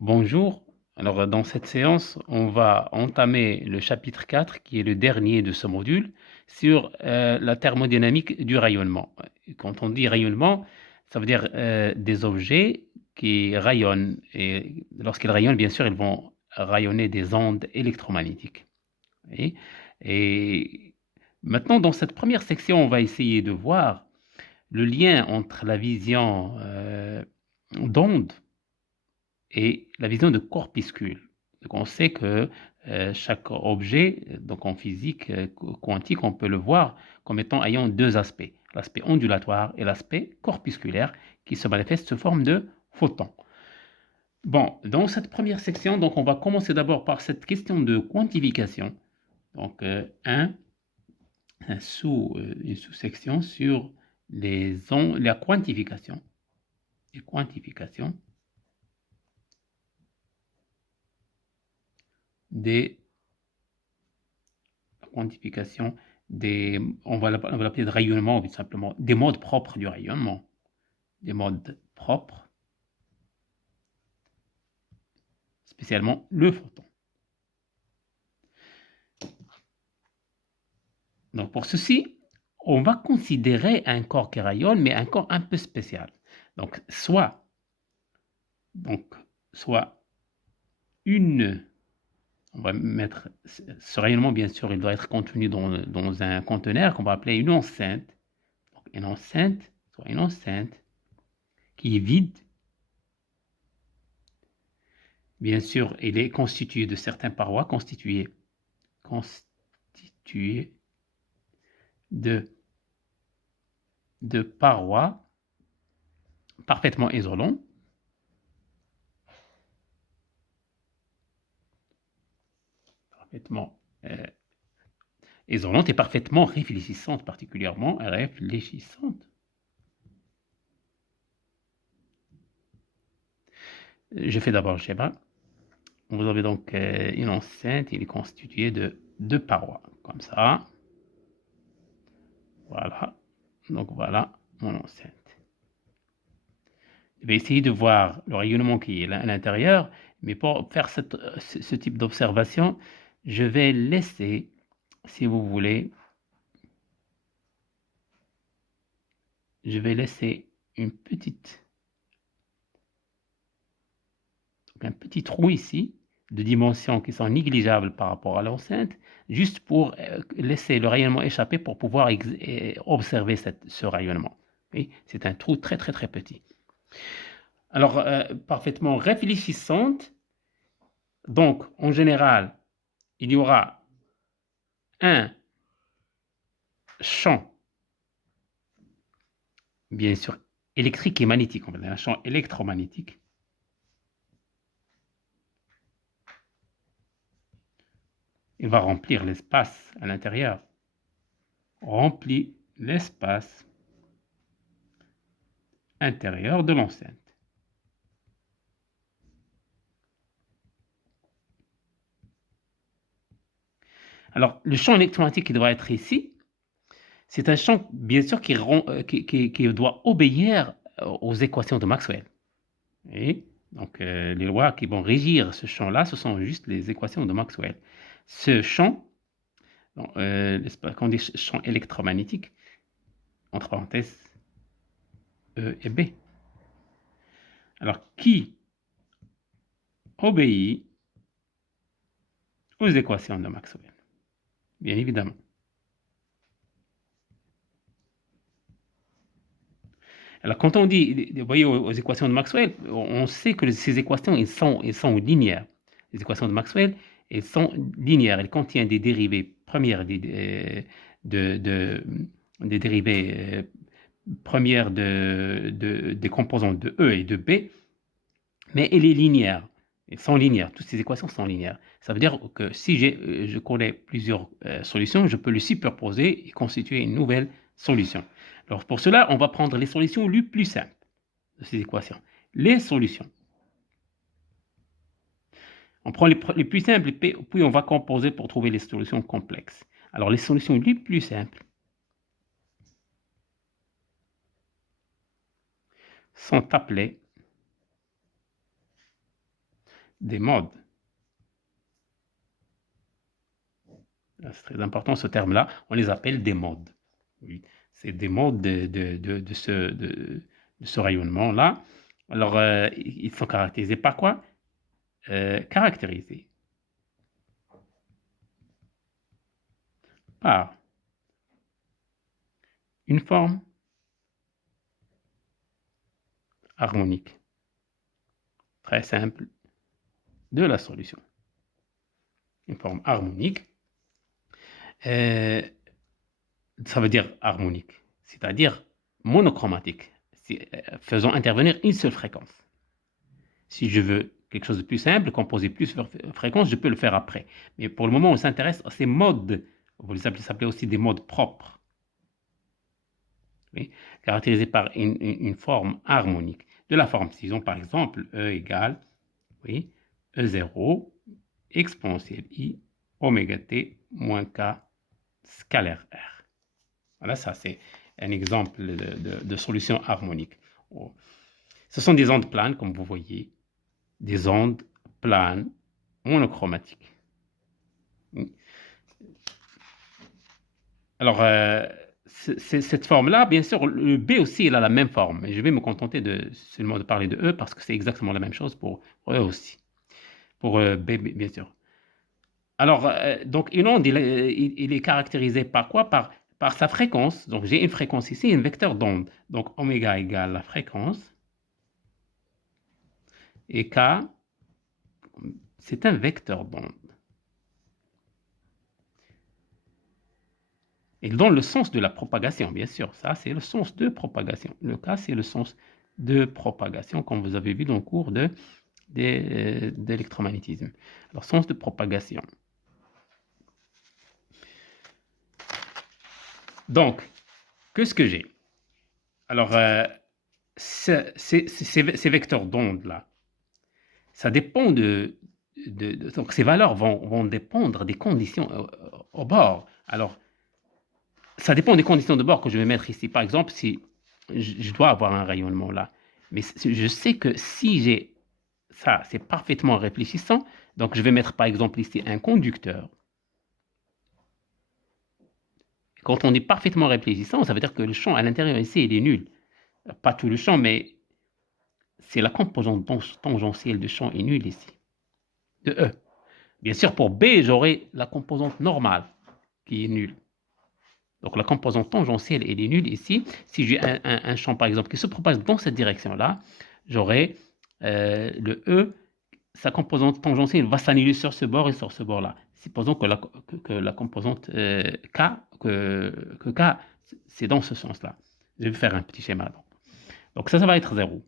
Bonjour. Alors, dans cette séance, on va entamer le chapitre 4, qui est le dernier de ce module, sur la thermodynamique du rayonnement. Et quand on dit rayonnement, ça veut dire des objets qui rayonnent. Et lorsqu'ils rayonnent, bien sûr, ils vont rayonner des ondes électromagnétiques. Et, et maintenant, dans cette première section, on va essayer de voir le lien entre la vision d'ondes et la vision de corpuscules. Donc on sait que chaque objet, donc en physique quantique, on peut le voir comme étant ayant deux aspects, l'aspect ondulatoire et l'aspect corpusculaire, qui se manifestent sous forme de photons. Bon, dans cette première section, donc on va commencer d'abord par cette question de quantification. Donc une sous-section sur la quantification. Et quantification des quantification on va l'appeler de rayonnement, tout simplement, des modes propres du rayonnement. Des modes propres, spécialement le photon. Donc pour ceci, on va considérer un corps qui rayonne, mais un corps un peu spécial. Donc soit on va mettre ce rayonnement, bien sûr, il doit être contenu dans un conteneur qu'on va appeler une enceinte. Donc une enceinte qui est vide. Bien sûr, il est constitué de certaines parois constituées de, de parois parfaitement isolantes, parfaitement isolantes et parfaitement réfléchissantes, particulièrement réfléchissantes. Je fais d'abord le schéma. Vous avez donc une enceinte, il est constitué de deux parois, comme ça. Voilà. Donc voilà mon enceinte. Je vais essayer de voir le rayonnement qui est à l'intérieur, mais pour faire ce type d'observation, je vais laisser, si vous voulez, je vais laisser un petit trou ici, de dimensions qui sont négligeables par rapport à l'enceinte, juste pour laisser le rayonnement échapper pour pouvoir observer ce rayonnement. C'est un trou très très très petit. Alors, parfaitement réfléchissante, donc en général, il y aura un champ, bien sûr, électrique et magnétique, on va dire un champ électromagnétique. Il va remplir l'espace à l'intérieur. Remplit l'espace intérieur de l'enceinte. Alors, le champ électromagnétique qui doit être ici, c'est un champ, bien sûr, qui doit obéir aux équations de Maxwell. Et donc, les lois qui vont régir ce champ-là, ce sont juste les équations de Maxwell. Ce champ, quand on dit champ électromagnétique, entre parenthèses, E et B. Alors, qui obéit aux équations de Maxwell? Bien évidemment. Alors, quand on dit, vous voyez, aux équations de Maxwell, on sait que ces équations, elles sont linéaires. Les équations de Maxwell, elles sont linéaires. Elles contiennent des dérivées premières, des dérivées premières des composants de E et de B, mais elle est linéaire. Elles sont linéaires. Toutes ces équations sont linéaires. Ça veut dire que si je connais plusieurs solutions, je peux les superposer et constituer une nouvelle solution. Alors pour cela, on va prendre les solutions les plus simples de ces équations. Les solutions. On prend les plus simples, puis on va composer pour trouver les solutions complexes. Alors les solutions les plus simples sont appelées des modes. C'est très important ce terme-là, on les appelle des modes. Oui, c'est des modes de ce rayonnement-là. Alors, ils sont caractérisés par quoi? Caractérisés par une forme harmonique, très simple, de la solution. Une forme harmonique, ça veut dire harmonique, c'est-à-dire monochromatique, faisant intervenir une seule fréquence. Si je veux quelque chose de plus simple, composer plusieurs fréquences, je peux le faire après. Mais pour le moment, on s'intéresse à ces modes. Vous les appelez aussi des modes propres, oui, caractérisés par une forme harmonique. De la forme, disons par exemple, E égale, oui, E0 exponentielle I oméga T moins K scalaire R. Voilà, ça c'est un exemple de solution harmonique. Ce sont des ondes planes, comme vous voyez, des ondes planes monochromatiques. Alors, cette forme-là, bien sûr, le B aussi, il a la même forme. Mais je vais me contenter seulement de parler de E parce que c'est exactement la même chose pour E aussi. Pour B, bien sûr. Alors, donc, une onde, il est caractérisé par quoi? Par sa fréquence. Donc, j'ai une fréquence ici, un vecteur d'onde. Donc, oméga égale la fréquence. Et K, c'est un vecteur d'onde. Et dans le sens de la propagation, bien sûr. Ça, c'est le sens de propagation. Le K, c'est le sens de propagation, comme vous avez vu dans le cours d'électromagnétisme. Alors, sens de propagation. Donc, qu'est-ce que j'ai? Alors, ces vecteurs d'onde-là, ça dépend donc, ces valeurs vont dépendre des conditions au bord. Alors, ça dépend des conditions de bord que je vais mettre ici. Par exemple, si je dois avoir un rayonnement là, mais je sais que si j'ai ça, c'est parfaitement réfléchissant, donc je vais mettre par exemple ici un conducteur. Quand on est parfaitement réfléchissant, ça veut dire que le champ à l'intérieur ici, il est nul. Pas tout le champ, mais c'est la composante tangentielle du champ est nulle ici, de E. Bien sûr, pour B, j'aurai la composante normale qui est nulle. Donc la composante tangentielle, elle est nulle ici. Si j'ai un champ, par exemple, qui se propage dans cette direction-là, j'aurai le E, sa composante tangentielle va s'annuler sur ce bord et sur ce bord-là. Supposons que la composante K, que K, c'est dans ce sens-là. Je vais faire un petit schéma. Donc ça va être 0.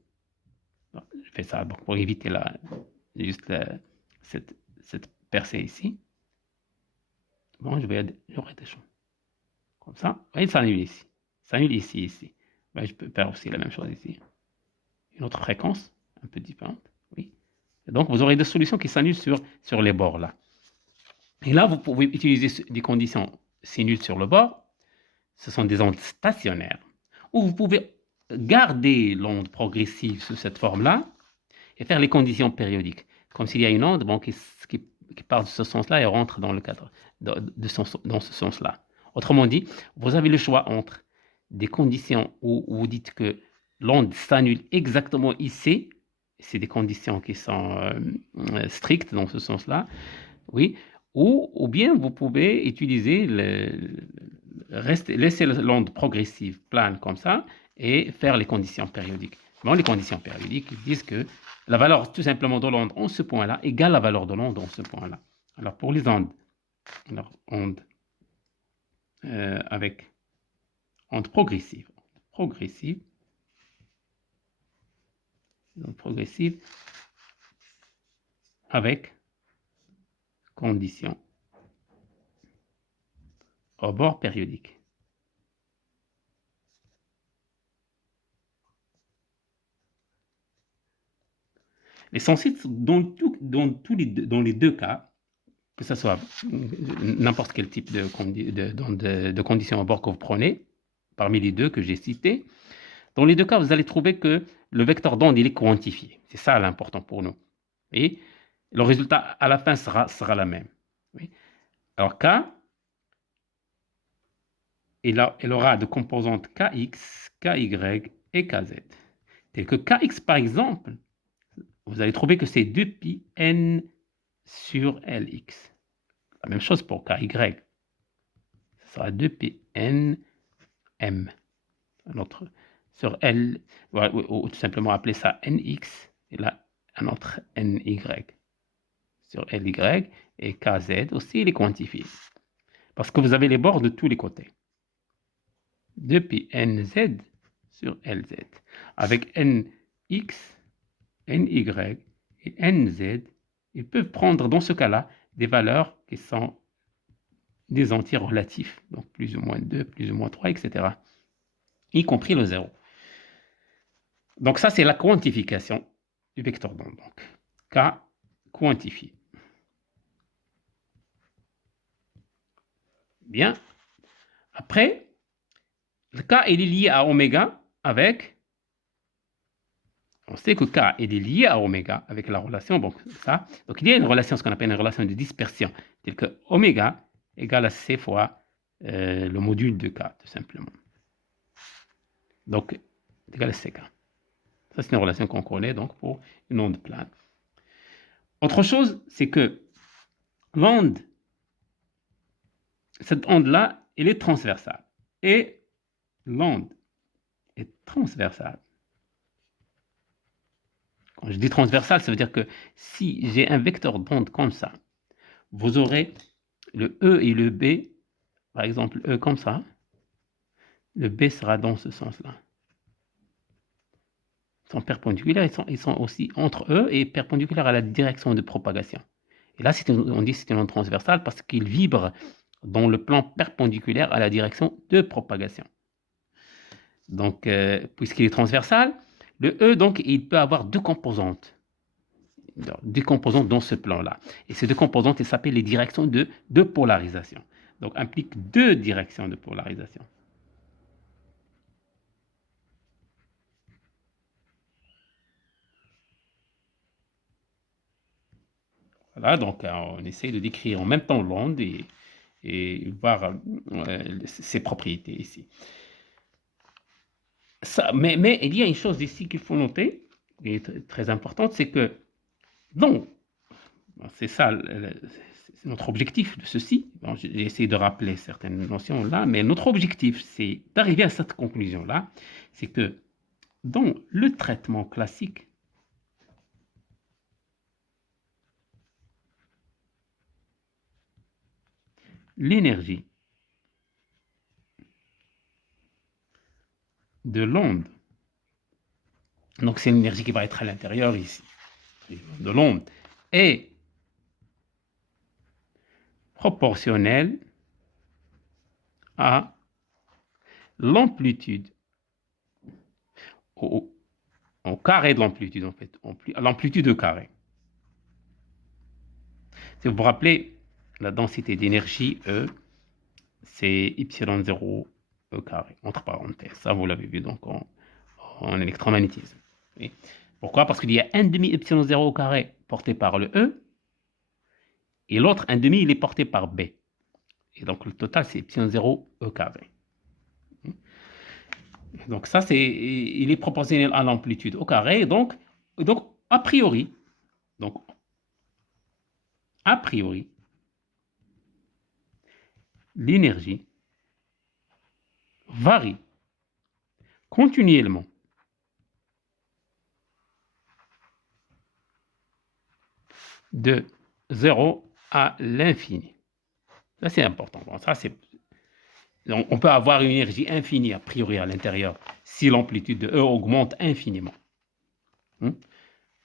Je fais ça donc, pour éviter juste cette percée ici. Bon, j'aurai des champs. Comme ça. Vous voyez, ça annule ici. Ça annule ici, ici. Ben, je peux faire aussi la même chose ici. Une autre fréquence, un peu différente. Oui. Et donc, vous aurez des solutions qui s'annulent sur les bords là. Et là, vous pouvez utiliser des conditions sinules sur le bord. Ce sont des ondes stationnaires. Ou vous pouvez garder l'onde progressive sous cette forme-là et faire les conditions périodiques. Comme s'il y a une onde bon, qui part de ce sens-là et rentre dans le cadre dans ce sens-là. Autrement dit, vous avez le choix entre des conditions où vous dites que l'onde s'annule exactement ici, c'est des conditions qui sont strictes dans ce sens-là, oui, ou bien vous pouvez utiliser laisser l'onde progressive plane comme ça et faire les conditions périodiques. Bon, les conditions périodiques disent que la valeur tout simplement de l'onde en ce point-là égale la valeur de l'onde en ce point-là. Alors pour les ondes, avec onde progressive, avec conditions au bord périodique. L'essentiel, dans les deux cas, que ce soit n'importe quel type de conditions à bord que vous prenez, parmi les deux que j'ai cités, dans les deux cas, vous allez trouver que le vecteur d'onde, il est quantifié. C'est ça l'important pour nous. Et Le résultat à la fin sera la même. Oui. Alors K, il aura de composantes Kx, Ky et Kz. Tel que Kx, par exemple, vous allez trouver que c'est 2pi n sur Lx. La même chose pour Ky. Ce sera 2pi n m. Notre, sur L, ou tout simplement appeler ça Nx, et là, un autre Ny sur Ly, et Kz aussi, il est quantifié. Parce que vous avez les bords de tous les côtés. 2pi nz sur Lz. Avec Nx, Ny et Nz, ils peuvent prendre dans ce cas-là des valeurs qui sont des entiers relatifs, donc plus ou moins 2, plus ou moins 3, etc. Y compris le 0. Donc ça, c'est la quantification du vecteur d'onde. Donc, K quantifié. Bien. Après, le K est lié à oméga avec... On sait que K est lié à oméga avec la relation, donc ça. Donc il y a une relation, ce qu'on appelle une relation de dispersion, telle que oméga égale à C fois le module de K, tout simplement. Donc, égal à CK. Ça, c'est une relation qu'on connaît donc pour une onde plane. Autre chose, c'est que l'onde, cette onde-là, elle est transversale. Et l'onde est transversale. Quand je dis transversale, ça veut dire que si j'ai un vecteur d'onde comme ça, vous aurez le E et le B, par exemple E comme ça, le B sera dans ce sens-là. Ils sont perpendiculaires, ils sont aussi entre eux et perpendiculaires à la direction de propagation. Et là, on dit que c'est une onde transversale parce qu'il vibre dans le plan perpendiculaire à la direction de propagation. Donc, puisqu'il est transversal, le E, donc, il peut avoir deux composantes dans ce plan-là. Et ces deux composantes, elles s'appellent les directions de polarisation. Donc, impliquent deux directions de polarisation. Voilà, donc on essaye de décrire en même temps l'onde et voir ses propriétés ici. Ça, mais il y a une chose ici qu'il faut noter, qui est très importante, c'est que, non, c'est ça, c'est notre objectif de ceci. Bon, j'ai essayé de rappeler certaines notions là, mais notre objectif, c'est d'arriver à cette conclusion-là, c'est que dans le traitement classique, l'énergie de l'onde, donc c'est l'énergie qui va être à l'intérieur ici, de l'onde, est proportionnelle à l'amplitude, au carré de l'amplitude en fait, à l'amplitude au carré. Si vous vous rappelez, la densité d'énergie E, c'est y0 E carré, entre parenthèses. Ça, vous l'avez vu donc en électromagnétisme. Oui. Pourquoi? Parce qu'il y a un demi y0 au carré porté par le E, et l'autre un demi, il est porté par B. Et donc le total, c'est y0 E carré. Donc ça, il est proportionnel à l'amplitude au carré. Donc a priori, l'énergie varie continuellement de 0 à l'infini. Ça, c'est important. Bon, ça, on peut avoir une énergie infinie a priori à l'intérieur si l'amplitude de E augmente infiniment.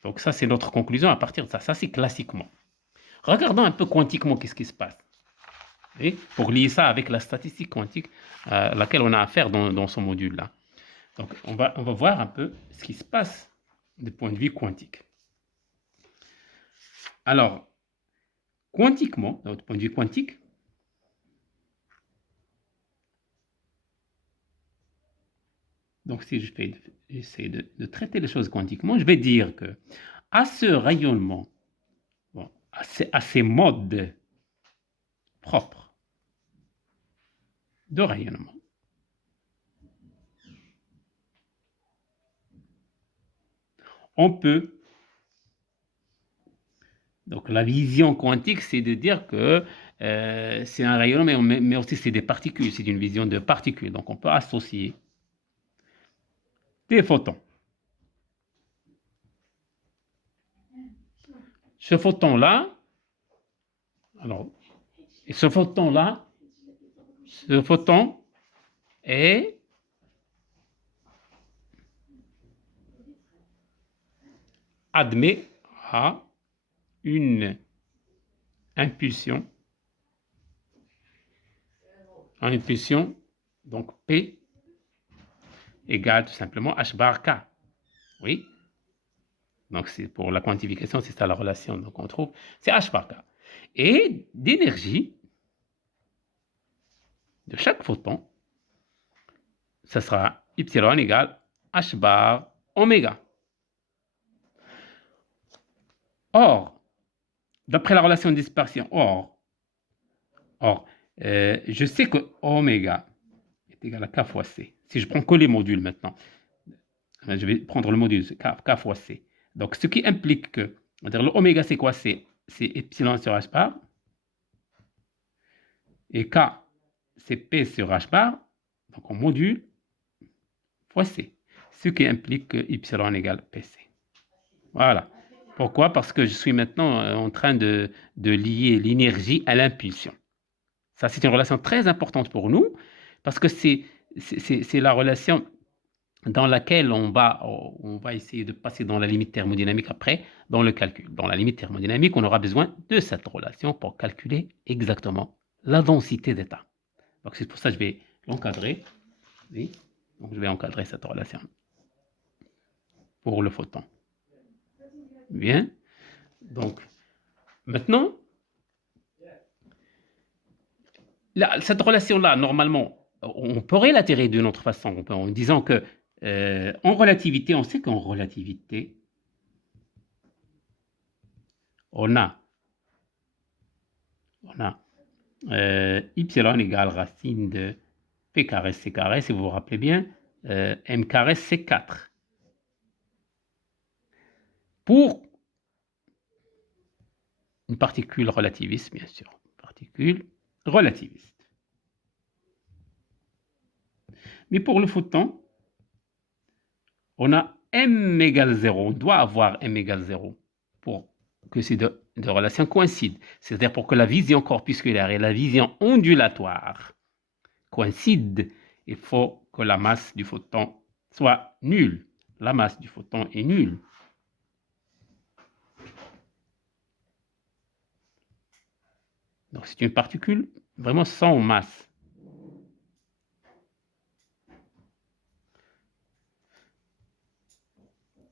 Donc ça, c'est notre conclusion à partir de ça. Ça, c'est classiquement. Regardons un peu quantiquement qu'est-ce qui se passe. Et pour lier ça avec la statistique quantique à laquelle on a affaire dans ce module-là. Donc, on va voir un peu ce qui se passe du point de vue quantique. Alors, quantiquement, d'un point de vue quantique, donc si j'essaie de traiter les choses quantiquement, je vais dire que à ce rayonnement, bon, à ces modes propres de rayonnement. On peut, donc la vision quantique, c'est de dire que c'est un rayonnement, mais aussi c'est des particules, c'est une vision de particules. Donc on peut associer des photons. Ce photon-là, alors, et ce photon-là, ce photon est admet à une impulsion, donc P égale tout simplement H bar K. Oui. Donc, c'est pour la quantification, c'est ça la relation. Donc, on trouve, c'est H par K. Et d'énergie de chaque photon, ça sera Y égale H bar oméga. Or, d'après la relation de dispersion, je sais que oméga est égal à K fois C. Si je prends que les modules maintenant, je vais prendre le module K fois C. Donc, ce qui implique que, le oméga, c'est quoi? C'est epsilon sur H bar. Et K, c'est P sur H bar. Donc, on module fois C. Ce qui implique que Y égale PC. Voilà. Pourquoi? Parce que je suis maintenant en train de lier l'énergie à l'impulsion. Ça, c'est une relation très importante pour nous parce que c'est la relation dans laquelle on va essayer de passer dans la limite thermodynamique après, dans le calcul. Dans la limite thermodynamique, on aura besoin de cette relation pour calculer exactement la densité d'état. Donc, c'est pour ça que je vais l'encadrer. Oui. Donc, je vais encadrer cette relation pour le photon. Bien. Donc, maintenant, cette relation-là, normalement, on pourrait la tirer d'une autre façon, en disant que en relativité, on sait qu'en relativité, on a y égale racine de p carré c carré, si vous vous rappelez bien, m carré c 4. Pour une particule relativiste, bien sûr, particule relativiste. Mais pour le photon, on a m égale 0, on doit avoir m égale 0 pour que ces deux relations coïncident. C'est-à-dire pour que la vision corpusculaire et la vision ondulatoire coïncident, il faut que la masse du photon soit nulle. La masse du photon est nulle. Donc c'est une particule vraiment sans masse.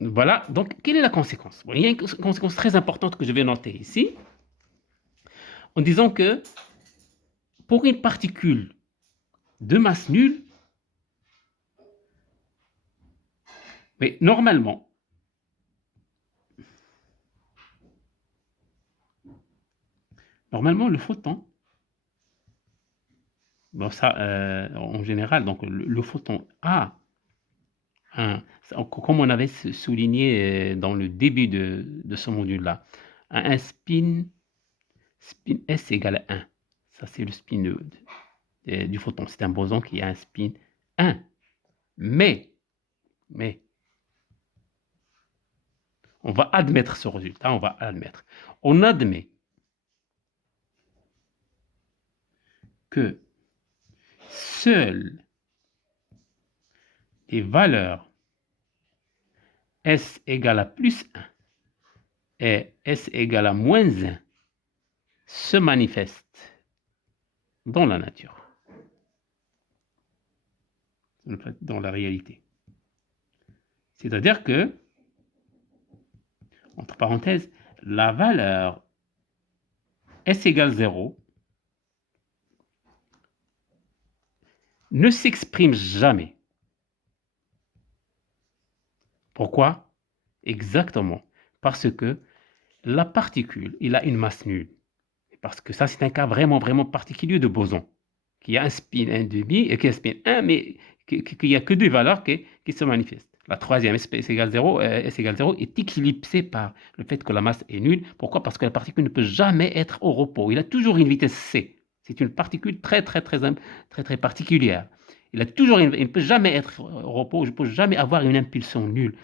Voilà, donc quelle est la conséquence? Il y a une conséquence très importante que je vais noter ici, en disant que pour une particule de masse nulle, mais normalement, le photon, bon ça, en général, donc le photon a comme on avait souligné dans le début de ce module-là, un spin S égale 1. Ça, c'est le spin du photon. C'est un boson qui a un spin 1. Mais, on va admettre ce résultat, On admet que seules les valeurs S égale à plus 1 et S égale à moins 1 se manifestent dans la nature, dans la réalité. C'est-à-dire que, entre parenthèses, la valeur S égale 0 ne s'exprime jamais. Pourquoi? Exactement parce que la particule, il a une masse nulle. Parce que ça, c'est un cas vraiment, vraiment particulier de boson, qui a un spin 1,5 et qui a un spin 1, mais qu'il n'y a que deux valeurs qui se manifestent. La troisième, S égale 0, S égale 0, est éclipsée par le fait que la masse est nulle. Pourquoi? Parce que la particule ne peut jamais être au repos. Il a toujours une vitesse C. C'est une particule très, très, très, très, très particulière. Il ne peut jamais être au repos, je ne peux jamais avoir une impulsion nulle.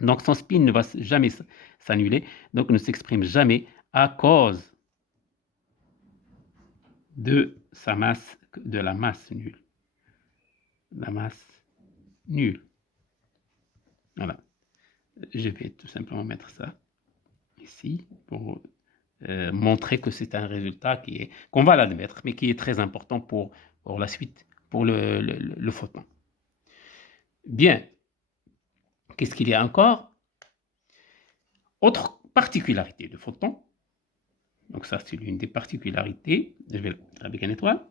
Donc son spin ne va jamais s'annuler, donc ne s'exprime jamais à cause de la masse nulle. La masse nulle. Voilà. Je vais tout simplement mettre ça ici pour montrer que c'est un résultat qu'on va l'admettre, mais qui est très important pour la suite, pour le photon. Bien. Qu'est-ce qu'il y a encore? Autre particularité de photon. Donc ça, c'est l'une des particularités. Je vais le mettre avec une étoile.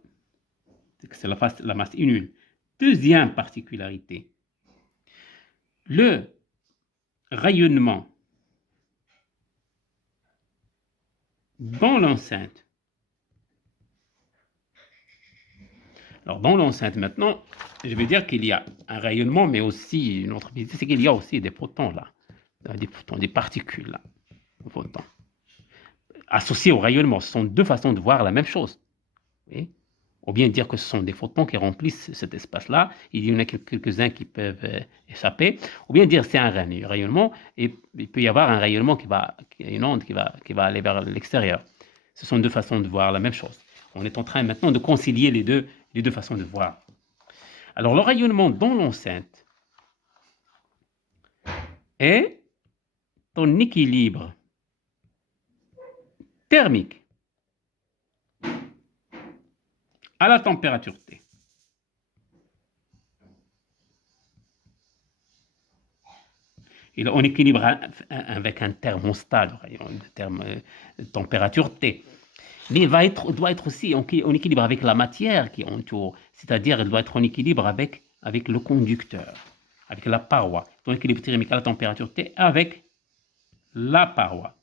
C'est que c'est la masse est nulle. Deuxième particularité. Le rayonnement dans l'enceinte. Alors, dans l'enceinte, maintenant, je vais dire qu'il y a un rayonnement, mais aussi une autre visée, c'est qu'il y a aussi des photons là, des particules là, des photons. Associés au rayonnement, ce sont deux façons de voir la même chose. Oui. Ou bien dire que ce sont des photons qui remplissent cet espace-là, il y en a quelques-uns qui peuvent échapper, ou bien dire c'est un rayonnement, et il peut y avoir un rayonnement une onde qui va aller vers l'extérieur. Ce sont deux façons de voir la même chose. On est en train maintenant de concilier les deux façons de voir. Alors le rayonnement dans l'enceinte est en équilibre thermique à la température T. Il est en équilibre avec un thermostat, de température T. Mais doit être aussi en équilibre avec la matière qui entoure, c'est-à-dire elle doit être en équilibre avec le conducteur, avec la paroi. En équilibre thermique à la température T avec la paroi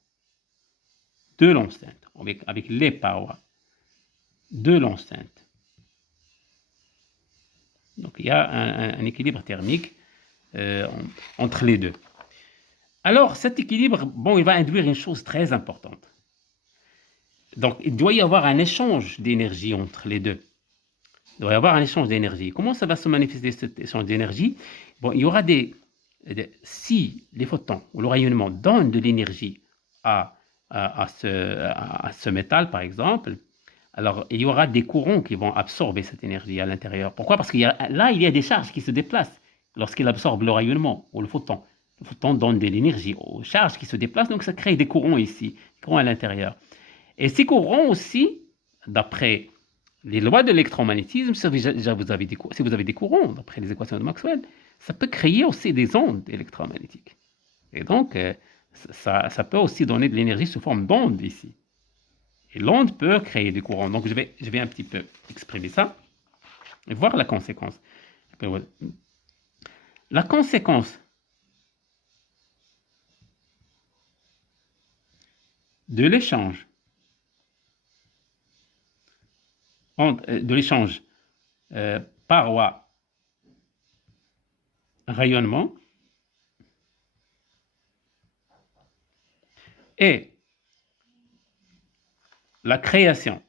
de l'enceinte, avec les parois de l'enceinte. Donc il y a un équilibre thermique entre les deux. Alors cet équilibre, bon, il va induire une chose très importante. Donc il doit y avoir un échange d'énergie entre les deux. Il doit y avoir un échange d'énergie. Comment ça va se manifester cet échange d'énergie? Bon, il y aura si les photons ou le rayonnement donnent de l'énergie à ce métal, par exemple, alors il y aura des courants qui vont absorber cette énergie à l'intérieur. Pourquoi? Parce qu'il y a des charges qui se déplacent lorsqu'il absorbe le rayonnement ou le photon. Le photon donne de l'énergie aux charges qui se déplacent, donc ça crée des courants ici, des courants à l'intérieur. Et ces courants aussi, d'après les lois de l'électromagnétisme, si vous avez des courants, d'après les équations de Maxwell, ça peut créer aussi des ondes électromagnétiques. Et donc, ça peut aussi donner de l'énergie sous forme d'ondes ici. Et l'onde peut créer des courants. Donc, je vais un petit peu exprimer ça et voir la conséquence. La conséquence de l'échange paroi rayonnement et la création.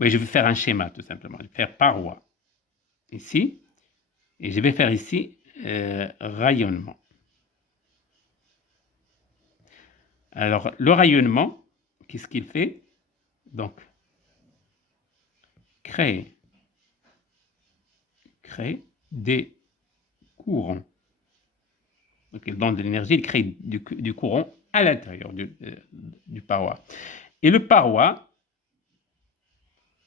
Oui, je vais faire un schéma tout simplement. Je vais faire paroi ici et je vais faire ici rayonnement. Alors le rayonnement, qu'est-ce qu'il fait? Donc crée des courants. Donc il donne de l'énergie, il crée du courant à l'intérieur du paroi. Et le paroi,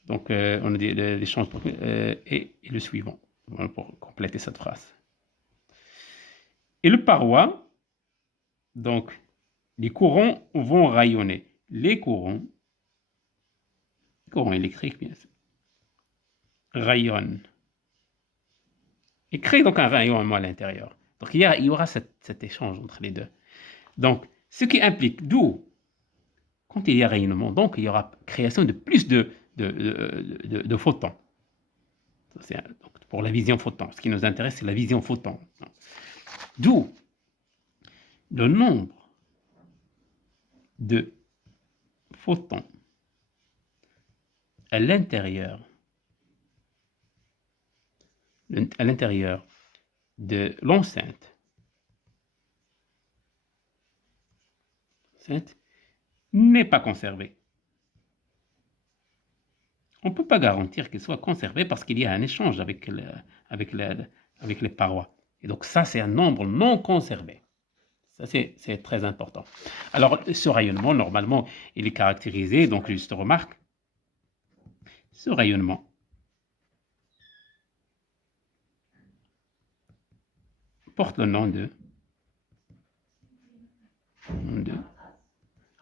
donc on a dit l'échange est le suivant, pour compléter cette phrase. Et le paroi, donc les courants vont rayonner. Les courants électriques, bien sûr, rayonnent et créent donc un rayonnement à l'intérieur. Donc il y aura cet échange entre les deux. Donc Ce qui implique, d'où, quand il y a rayonnement, donc il y aura création de plus de photons. Donc, pour la vision photon, ce qui nous intéresse, c'est la vision photon. D'où le nombre de photons à l'intérieur de l'enceinte n'est pas conservé. On ne peut pas garantir qu'il soit conservé parce qu'il y a un échange avec les parois. Et donc ça, c'est un nombre non conservé. Ça, c'est très important. Alors, ce rayonnement, normalement, il est caractérisé, donc juste remarque, ce rayonnement porte le nom de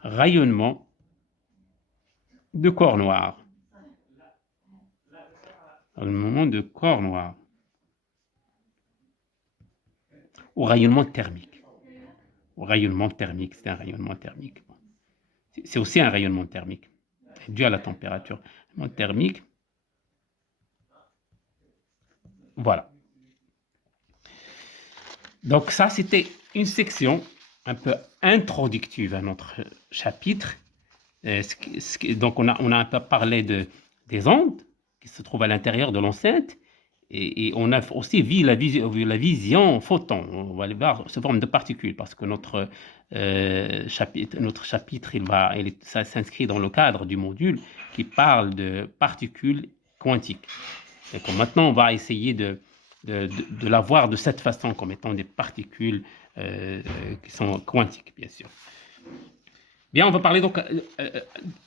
rayonnement de corps noir. Le moment de corps noir. Au rayonnement thermique. Au rayonnement thermique, c'est un rayonnement thermique. C'est aussi un rayonnement thermique, dû à la température. Rayonnement thermique. Voilà. Donc ça, c'était une section un peu introductive à notre chapitre. Donc on a un peu parlé des ondes qui se trouvent à l'intérieur de l'enceinte, et on a aussi vu la vision photon. On va aller voir sous forme de particules, parce que notre chapitre, ça s'inscrit dans le cadre du module qui parle de particules quantiques. Et maintenant, on va essayer de la voir de cette façon, comme étant des particules qui sont quantiques, bien sûr. Bien, on va parler donc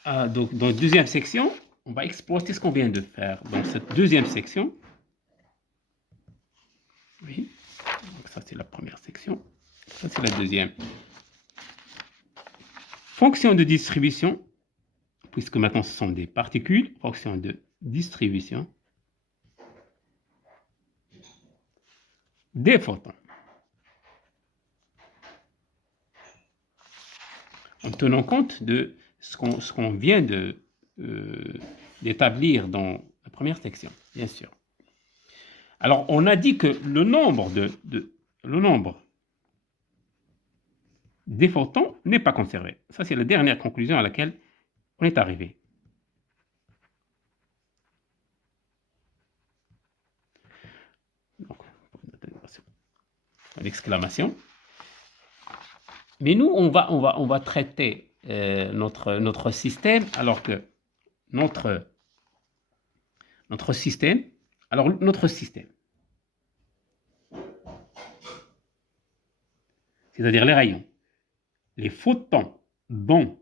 dans la deuxième section, on va exploiter ce qu'on vient de faire. Dans cette deuxième section, oui, donc ça c'est la première section, ça c'est la deuxième. Fonction de distribution, puisque maintenant ce sont des particules, fonction de distribution des photons. En tenant compte de ce qu'on vient d'établir dans la première section, bien sûr. Alors, on a dit que le nombre des photons n'est pas conservé. Ça, c'est la dernière conclusion à laquelle on est arrivé. Donc, l'exclamation. Mais nous, on va traiter notre système, alors que notre système, c'est-à-dire les rayons, les photons dans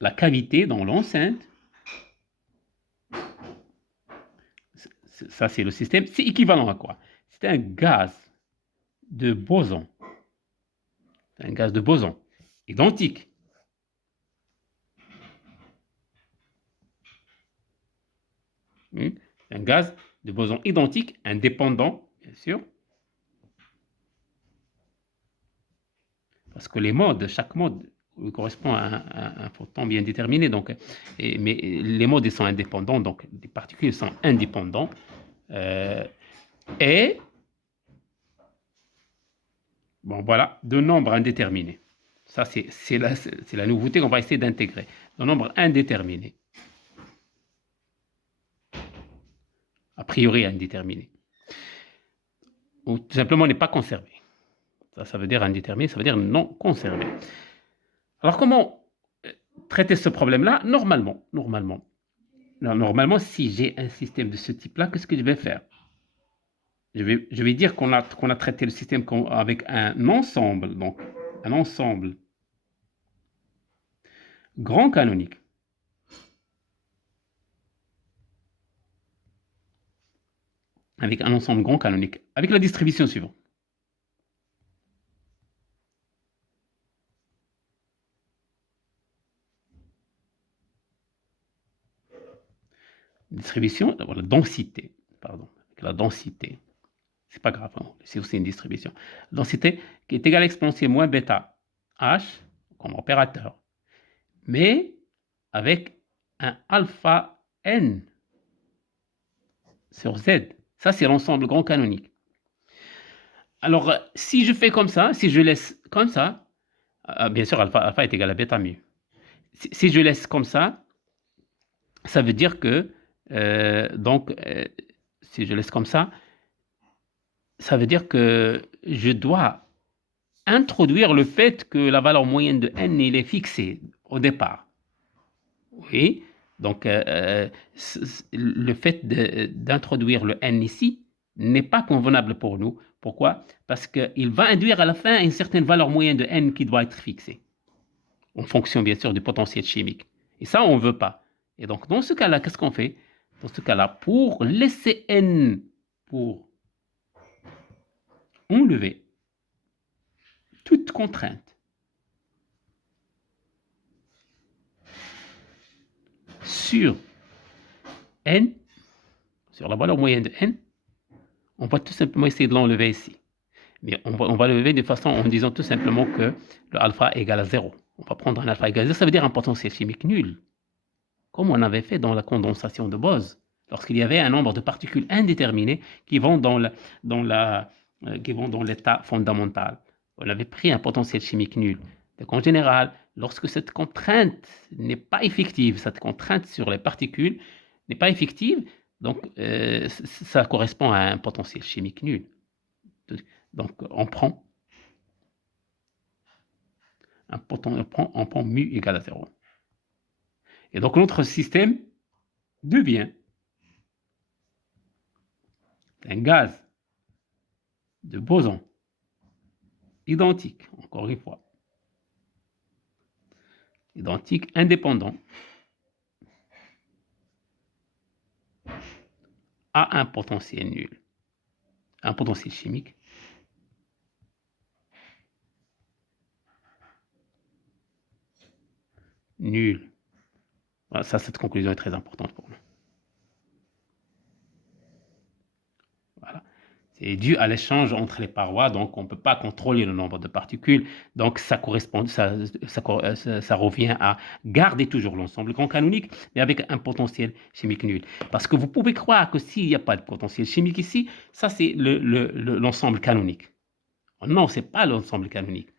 la cavité, dans l'enceinte, ça c'est le système, c'est équivalent à quoi? C'est un gaz de boson. C'est un gaz de boson identique. Un gaz de boson identique, indépendant, bien sûr. Parce que chaque mode correspond à un photon bien déterminé. Donc, mais les modes sont indépendants, donc les particules sont indépendants. Et, bon voilà, de nombres indéterminés. Ça, c'est la nouveauté qu'on va essayer d'intégrer. De nombres indéterminés. A priori indéterminés. Ou tout simplement n'est pas conservé. Ça veut dire indéterminé, ça veut dire non conservé. Alors comment traiter ce problème-là? Normalement, si j'ai un système de ce type-là, qu'est-ce que je vais faire? Je vais dire qu'on a traité le système avec un ensemble, donc un ensemble grand canonique. Avec un ensemble grand canonique, avec la distribution suivante. Distribution, la densité, pardon, avec la densité. c'est pas grave, hein, c'est aussi une distribution. Densité qui est égale à exponentielle moins bêta h comme opérateur, mais avec un alpha n sur z. Ça, c'est l'ensemble grand canonique. Alors, si je fais comme ça, si je laisse comme ça, bien sûr, alpha est égal à bêta mu. Si je laisse comme ça veut dire que, si je laisse comme ça veut dire que je dois introduire le fait que la valeur moyenne de n, il est fixée au départ. Oui, donc le fait d'introduire le n ici n'est pas convenable pour nous. Pourquoi? Parce qu'il va induire à la fin une certaine valeur moyenne de n qui doit être fixée, en fonction bien sûr du potentiel chimique. Et ça, on ne veut pas. Et donc, dans ce cas-là, qu'est-ce qu'on fait? Dans ce cas-là, pour laisser n, pour enlever toute contrainte sur n, sur la valeur moyenne de n, on va tout simplement essayer de l'enlever ici. Mais on va lever de façon en disant tout simplement que le alpha est égal à 0. On va prendre un alpha égal à 0, ça veut dire un potentiel chimique nul, comme on avait fait dans la condensation de Bose, lorsqu'il y avait un nombre de particules indéterminées qui vont dans l'état fondamental. On avait pris un potentiel chimique nul. Donc en général, lorsque cette contrainte n'est pas effective, cette contrainte sur les particules n'est pas effective, donc ça correspond à un potentiel chimique nul. Donc on prend mu égale à 0. Et donc notre système devient un gaz de boson identique, encore une fois, identique, indépendant, à un potentiel nul, un potentiel chimique nul. Voilà, ça, cette conclusion est très importante pour nous. Voilà. C'est dû à l'échange entre les parois, donc on ne peut pas contrôler le nombre de particules. Donc ça correspond, ça revient à garder toujours l'ensemble grand canonique, mais avec un potentiel chimique nul. Parce que vous pouvez croire que s'il n'y a pas de potentiel chimique ici, ça c'est l'ensemble canonique. Non, ce n'est pas l'ensemble canonique.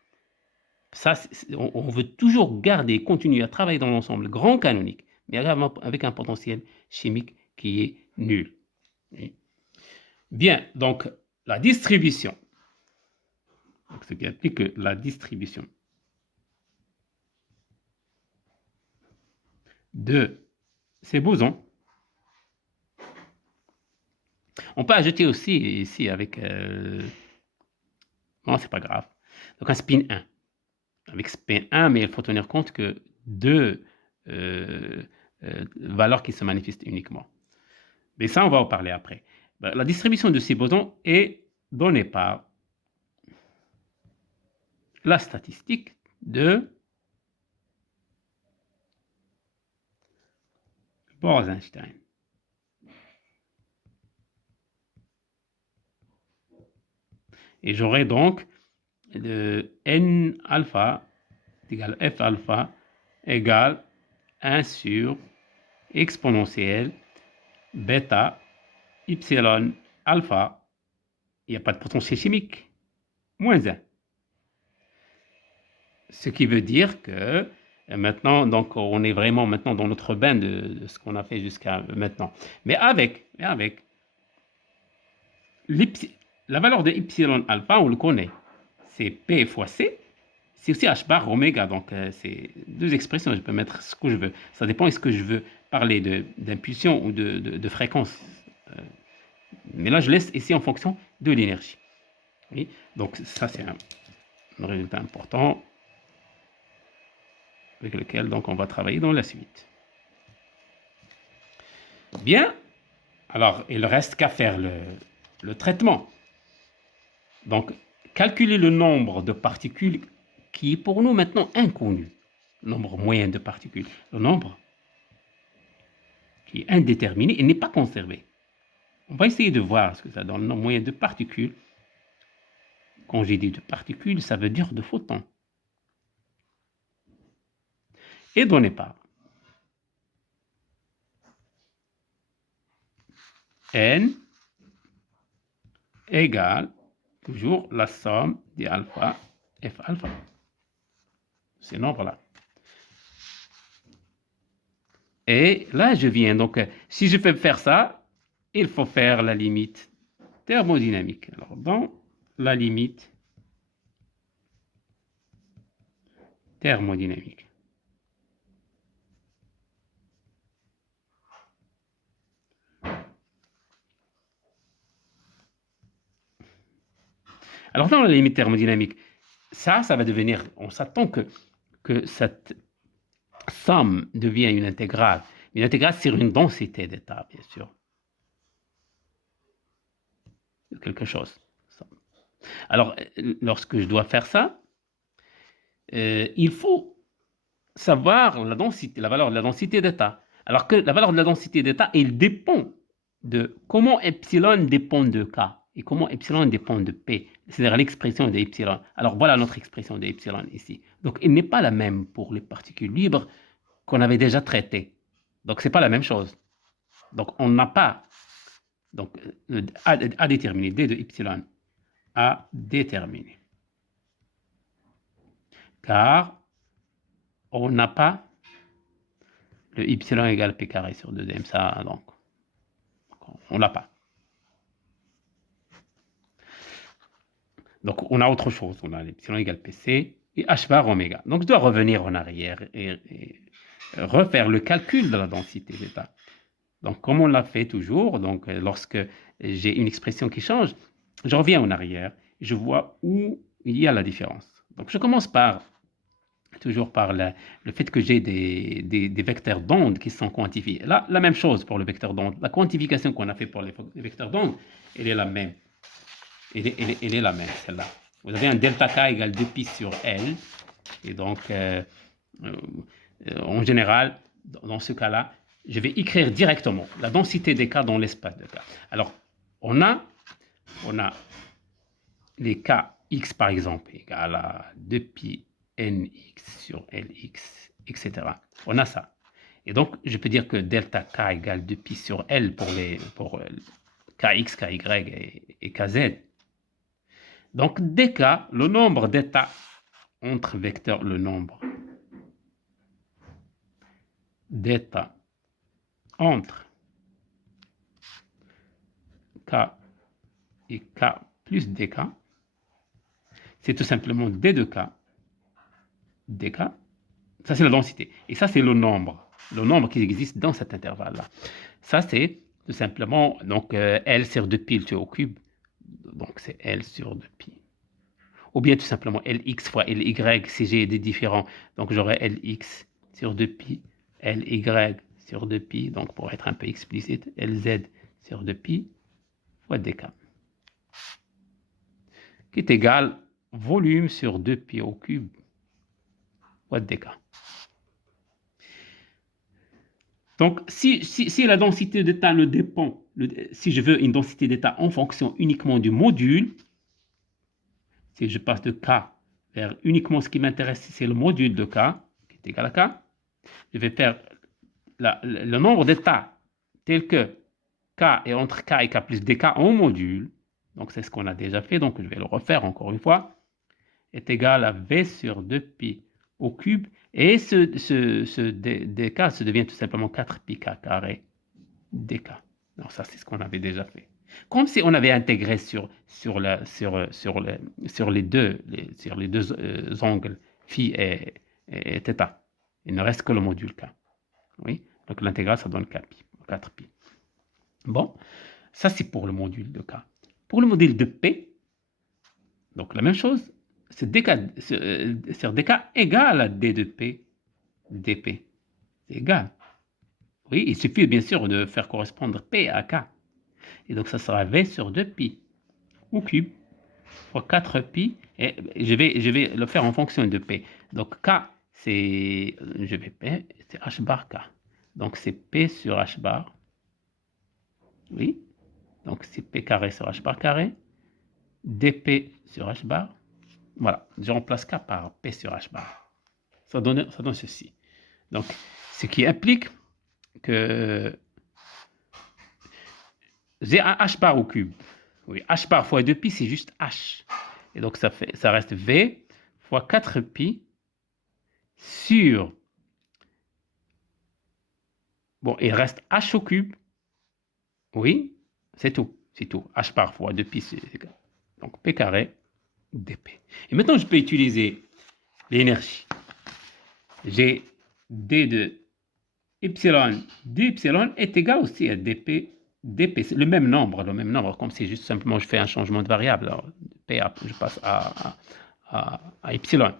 Ça, on veut toujours garder, continuer à travailler dans l'ensemble grand canonique, mais avec un potentiel chimique qui est nul. Bien, donc la distribution, donc, ce qui implique que la distribution de ces bosons, on peut ajouter aussi ici avec, non, c'est pas grave, donc un spin 1. Avec spin 1, mais il faut tenir compte que deux valeurs qui se manifestent uniquement. Mais ça, on va en parler après. La distribution de ces bosons est donnée par la statistique de Bose-Einstein. Et j'aurai donc de n alpha égale f alpha égale 1 sur exponentielle bêta epsilon alpha, il n'y a pas de potentiel chimique, moins 1. Ce qui veut dire que maintenant, donc, on est vraiment maintenant dans notre bain de ce qu'on a fait jusqu'à maintenant. Mais avec la valeur de epsilon alpha, on le connaît. C'est P fois C. C'est aussi H bar oméga. Donc, c'est deux expressions. Je peux mettre ce que je veux. Ça dépend est-ce que je veux parler d'impulsion ou de fréquence. Mais là, je laisse ici en fonction de l'énergie. Oui? Donc, ça, c'est un résultat important avec lequel donc, on va travailler dans la suite. Bien. Alors, il ne reste qu'à faire le traitement. Donc, calculer le nombre de particules qui est pour nous maintenant inconnu. Le nombre moyen de particules. Le nombre qui est indéterminé et n'est pas conservé. On va essayer de voir ce que ça donne en moyenne de particules. Quand j'ai dit de particules, ça veut dire de photons. Et donné par n égale toujours la somme des alpha f alpha. Ces nombres-là. Et là, je viens. Donc, si je peux faire ça, il faut faire la limite thermodynamique. Alors, dans la limite thermodynamique, alors dans la limite thermodynamique, ça va devenir, on s'attend que cette somme devient une intégrale. Une intégrale sur une densité d'état, bien sûr. Quelque chose. Alors, lorsque je dois faire ça, il faut savoir la densité, la valeur de la densité d'état. Alors que la valeur de la densité d'état, elle dépend de comment epsilon dépend de k et comment epsilon dépend de p, c'est-à-dire l'expression de epsilon. Alors voilà notre expression de epsilon ici. Donc elle n'est pas la même pour les particules libres qu'on avait déjà traitées. Donc c'est pas la même chose. Donc on n'a pas donc à déterminer, d de epsilon à déterminer. Car on n'a pas le epsilon égale p carré sur 2m, ça donc on l'a pas. Donc on a autre chose, on a l'epsilon égale pc et h bar oméga. Donc je dois revenir en arrière et refaire le calcul de la densité d'état. Donc comme on l'a fait toujours, donc lorsque j'ai une expression qui change, je reviens en arrière, je vois où il y a la différence. Donc je commence toujours par le fait que j'ai des vecteurs d'onde qui sont quantifiés. Là, la même chose pour le vecteur d'onde. La quantification qu'on a fait pour les vecteurs d'onde, elle est la même. Elle est la même, celle-là. Vous avez un delta K égale 2pi sur L. Et donc, en général, dans ce cas-là, je vais écrire directement la densité des K dans l'espace de K. Alors, on a les Kx, par exemple, égale à 2pi nx sur lx, etc. On a ça. Et donc, je peux dire que delta K égale 2pi sur L pour Kx, Ky et Kz. Donc, dk, le nombre d'états entre vecteurs, le nombre d'états entre k et k plus dk, c'est tout simplement d de k, dk, ça c'est la densité, et ça c'est le nombre qui existe dans cet intervalle-là. Ça c'est tout simplement, donc L sur 2pi au cube, donc c'est L sur 2pi. Ou bien tout simplement Lx fois Ly si j'ai des différents. Donc j'aurai Lx sur 2pi, Ly sur 2pi, donc pour être un peu explicite, Lz sur 2pi fois dk, qui est égal volume sur 2pi au cube fois dk. Donc si la densité d'état ne dépend, si je veux une densité d'état en fonction uniquement du module, si je passe de k vers uniquement ce qui m'intéresse, c'est le module de k, qui est égal à k, je vais faire le nombre d'états tel que k est entre k et k plus dk en module, donc c'est ce qu'on a déjà fait, donc je vais le refaire encore une fois, est égal à v sur 2pi au cube, et ce dk se devient tout simplement 4pi k carré dk. Donc ça c'est ce qu'on avait déjà fait. Comme si on avait intégré sur les deux angles phi et θ. Il ne reste que le module k. Oui, donc l'intégrale ça donne 4pi. Bon, ça c'est pour le module de k. Pour le module de p, donc la même chose, c'est sur dk égale à d de p dp. C'est égal. Oui, il suffit bien sûr de faire correspondre p à k. Et donc ça sera v sur 2pi au cube fois 4pi. Et je vais le faire en fonction de p. Donc k, c'est h bar k. Donc c'est p sur h bar. Oui. Donc, c'est P carré sur H bar carré, dP sur H bar. Voilà, je remplace K par P sur H bar. Ça donne ceci. Donc, ce qui implique que j'ai un H bar au cube. Oui, H bar fois 2pi, c'est juste H. Et donc, ça reste V fois 4pi sur... Bon, il reste H au cube. Oui, c'est tout. C'est tout. H bar fois 2pi, c'est égal. Donc, P carré dP. Et maintenant, je peux utiliser l'énergie. J'ai D de epsilon d'epsilon est égal aussi à dP. dP, c'est le même nombre, comme c'est juste simplement je fais un changement de variable. Alors, P, je passe à epsilon.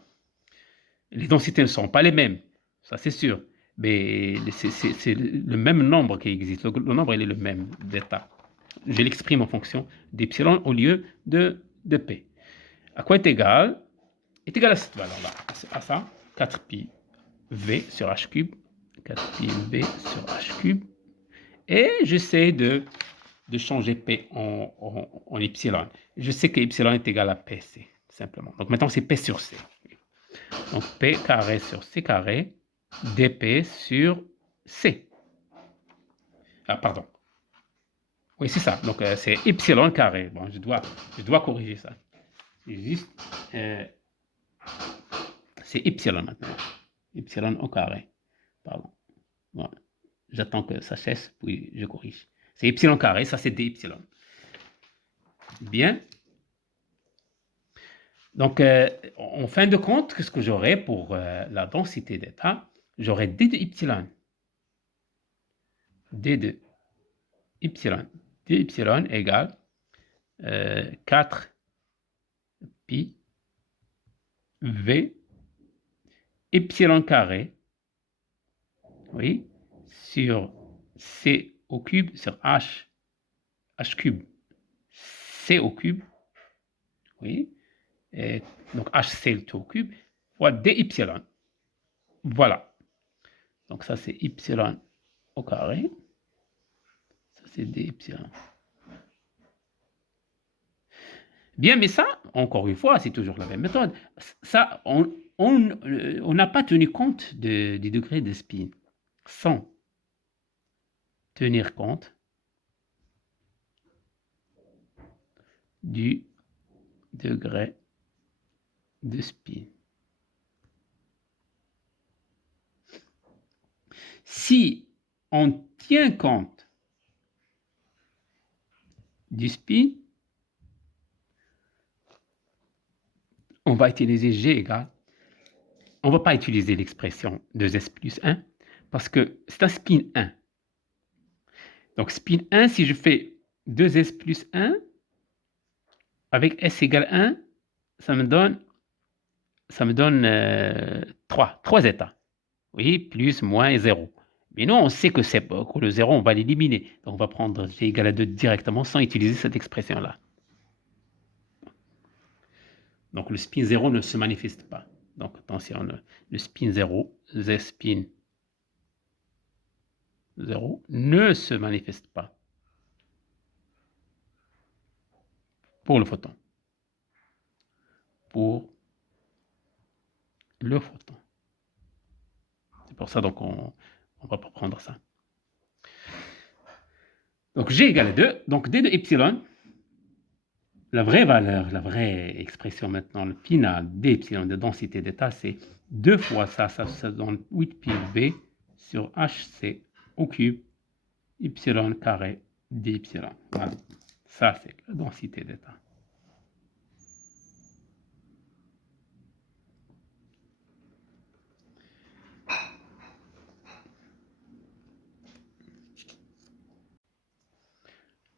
Les densités ne sont pas les mêmes, ça c'est sûr, mais c'est le même nombre qui existe. Le nombre il est le même d'état. Je l'exprime en fonction d'epsilon au lieu de P. À quoi est égal? Est égal à cette valeur-là, à ça, 4pi V sur H cube, 4pi V sur H cube, et j'essaie de changer P en epsilon. Je sais que epsilon est égal à PC, simplement. Donc maintenant, c'est P sur C. Donc P carré sur C carré, dP sur C. Ah, pardon. Oui, c'est ça. Donc c'est epsilon carré. Bon, je dois corriger ça. C'est juste... c'est epsilon maintenant. Epsilon au carré. Pardon. Bon, j'attends que ça cesse, puis je corrige. C'est epsilon carré, ça c'est d epsilon. Bien. Donc, en fin de compte, qu'est-ce que j'aurai pour la densité d'état? J'aurai d de epsilon. D de epsilon. D epsilon égale 4 pi v epsilon carré, oui, sur c au cube, sur h cube, c au cube, oui, et donc hc le tout au cube, fois d epsilon. Voilà. Donc ça c'est epsilon au carré, ça c'est d epsilon. Bien, mais ça, encore une fois, c'est toujours la même méthode. Ça, on n'a pas tenu compte du degré de spin. Sans tenir compte du degré de spin. Si on tient compte du spin, on va utiliser G égale. On ne va pas utiliser l'expression 2S plus 1 parce que c'est un spin 1. Donc spin 1, si je fais 2S plus 1 avec S égale 1, ça me donne 3 états. Oui, plus, moins et 0. Mais nous, on sait que le 0, on va l'éliminer. Donc, on va prendre G égale à 2 directement sans utiliser cette expression-là. Donc, le spin 0 ne se manifeste pas. Donc, attention, le spin 0, Z spin 0, ne se manifeste pas pour le photon. Pour le photon. C'est pour ça, donc, on va pas prendre ça. Donc, G égale à 2. Donc, D de epsilon, la vraie valeur, la vraie expression maintenant, le final d epsilon de densité d'état, c'est 2 fois ça donne 8 pi v sur hc au cube, epsilon carré d epsilon. Voilà, ça c'est la densité d'état.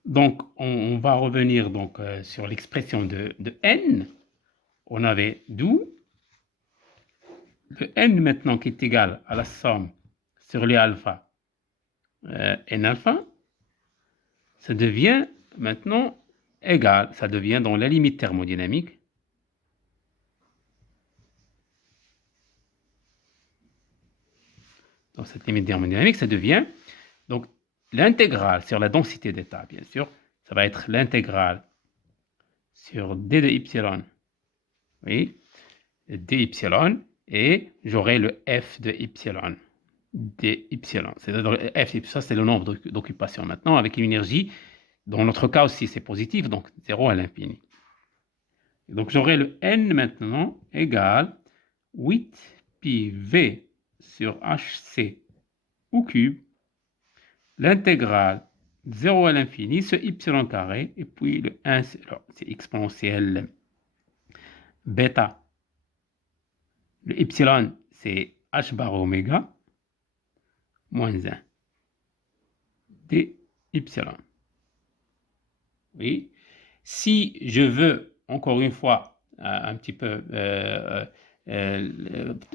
Donc, on va revenir donc, sur l'expression de n. On avait d'où le n maintenant qui est égal à la somme sur les alpha n alpha, ça devient maintenant égal, ça devient dans la limite thermodynamique dans cette limite thermodynamique, ça devient donc l'intégrale sur la densité d'état, bien sûr, ça va être l'intégrale sur d de y, oui, dy, et j'aurai le f de y, dy. C'est-à-dire f, ça c'est le nombre d'occupations maintenant, avec une énergie, dans notre cas aussi c'est positif, donc 0 à l'infini. Donc j'aurai le n maintenant égale 8 pi v sur hc au cube, l'intégrale 0 à l'infini, ce y carré, et puis le 1, c'est exponentielle bêta. Le y, c'est h bar oméga moins 1 dy. Oui. Si je veux, encore une fois, un petit peu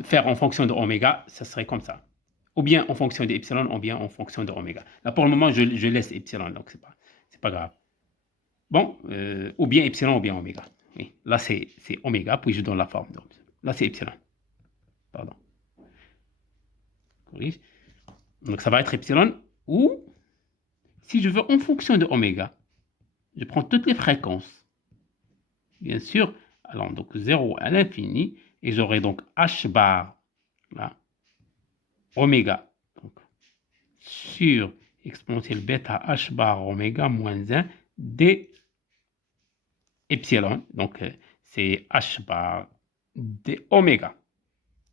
faire en fonction de oméga, ça serait comme ça. Ou bien en fonction de epsilon, ou bien en fonction de oméga. Là, pour le moment, je laisse epsilon, donc c'est pas grave. Bon, ou bien epsilon, ou bien oméga. Oui. Là, c'est oméga, puis je donne la forme. Donc, là, c'est epsilon. Pardon. Corrige. Donc, ça va être epsilon, ou si je veux en fonction de oméga, je prends toutes les fréquences. Bien sûr, allant donc 0 à l'infini, et j'aurai donc h bar, là, oméga, donc, sur exponentielle bêta h bar oméga moins 1 d epsilon, donc c'est h bar d oméga.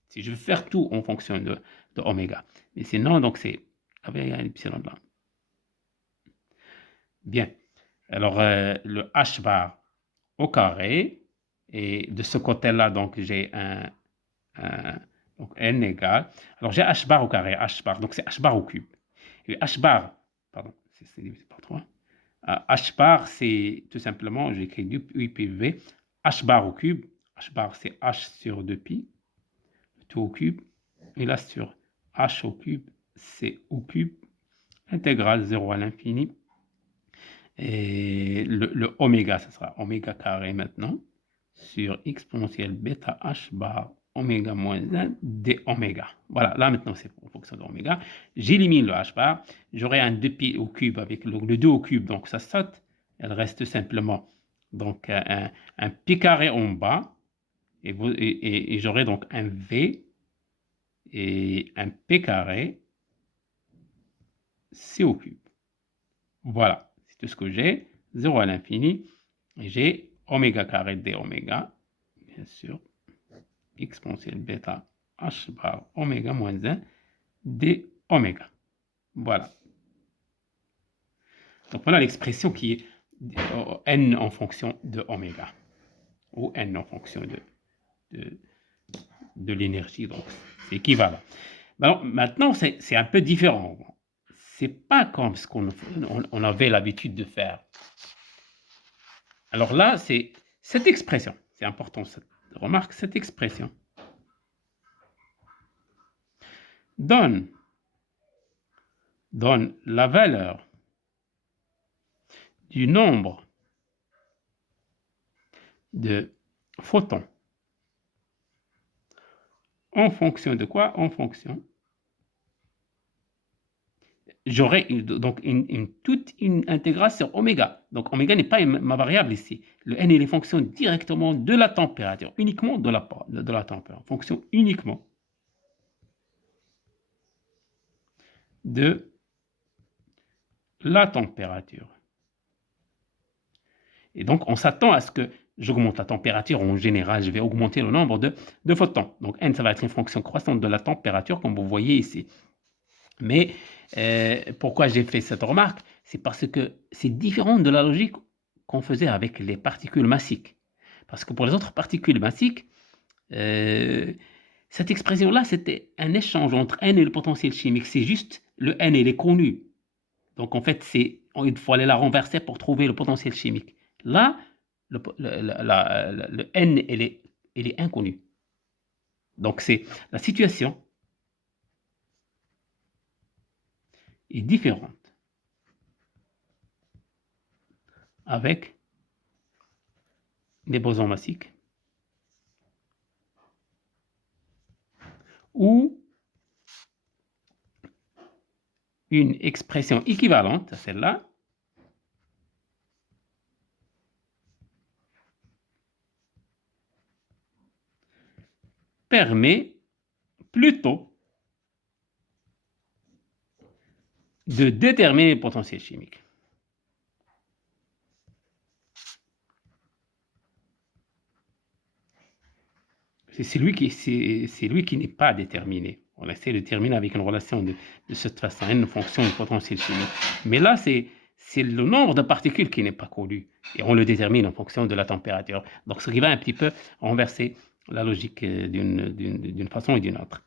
Si je veux faire tout en fonction de oméga. Mais sinon, donc c'est avec un epsilon là. Bien. Alors, le h bar au carré, et de ce côté-là, donc j'ai donc n égale, alors j'ai h bar au carré, h bar, donc c'est h bar au cube. Et h bar, pardon, c'est divisé par 3. H bar, c'est tout simplement, j'écris du UPV, h bar au cube, h bar c'est h sur 2pi, tout au cube, et là sur h au cube, c'est au cube, intégrale 0 à l'infini, et le oméga, ça sera oméga carré maintenant, sur exponentielle bêta h bar oméga moins 1 d oméga. Voilà, là maintenant c'est en fonction de oméga. J'élimine le h bar, j'aurai un 2pi au cube avec le 2 au cube, donc ça saute. Elle reste simplement donc un pi carré en bas, et j'aurai donc un v et un p carré c au cube. Voilà, c'est tout ce que j'ai. 0 à l'infini, et j'ai oméga carré d oméga, bien sûr, exponentielle bêta h bar oméga moins 1 d oméga. Voilà. Donc voilà l'expression qui est n en fonction de oméga, ou n en fonction de l'énergie, donc c'est équivalent. Alors, maintenant, c'est un peu différent. C'est pas comme ce qu'on avait l'habitude de faire. Alors là, c'est cette expression, c'est important, remarque, cette expression donne la valeur du nombre de photons en fonction de quoi? En fonction. J'aurai donc toute une intégrale sur oméga. Donc oméga n'est pas ma variable ici. Le n est fonction directement de la température, uniquement de la température, fonction uniquement de la température. Et donc on s'attend à ce que j'augmente la température. En général, je vais augmenter le nombre de photons. Donc n, ça va être une fonction croissante de la température, comme vous voyez ici. Mais pourquoi j'ai fait cette remarque? C'est parce que c'est différent de la logique qu'on faisait avec les particules massiques. Parce que pour les autres particules massiques, cette expression-là, c'était un échange entre n et le potentiel chimique. C'est juste le n, il est connu. Donc en fait, il faut aller la renverser pour trouver le potentiel chimique. Là, le n, il est inconnu. Donc c'est la situation est différente avec des bosons massiques ou une expression équivalente à celle-là permet plutôt de déterminer le potentiel chimique. C'est lui qui n'est pas déterminé. On essaie de déterminer avec une relation de cette façon, une fonction du potentiel chimique. Mais là, c'est le nombre de particules qui n'est pas connu. Et on le détermine en fonction de la température. Donc, ce qui va un petit peu renverser la logique d'une façon et d'une autre.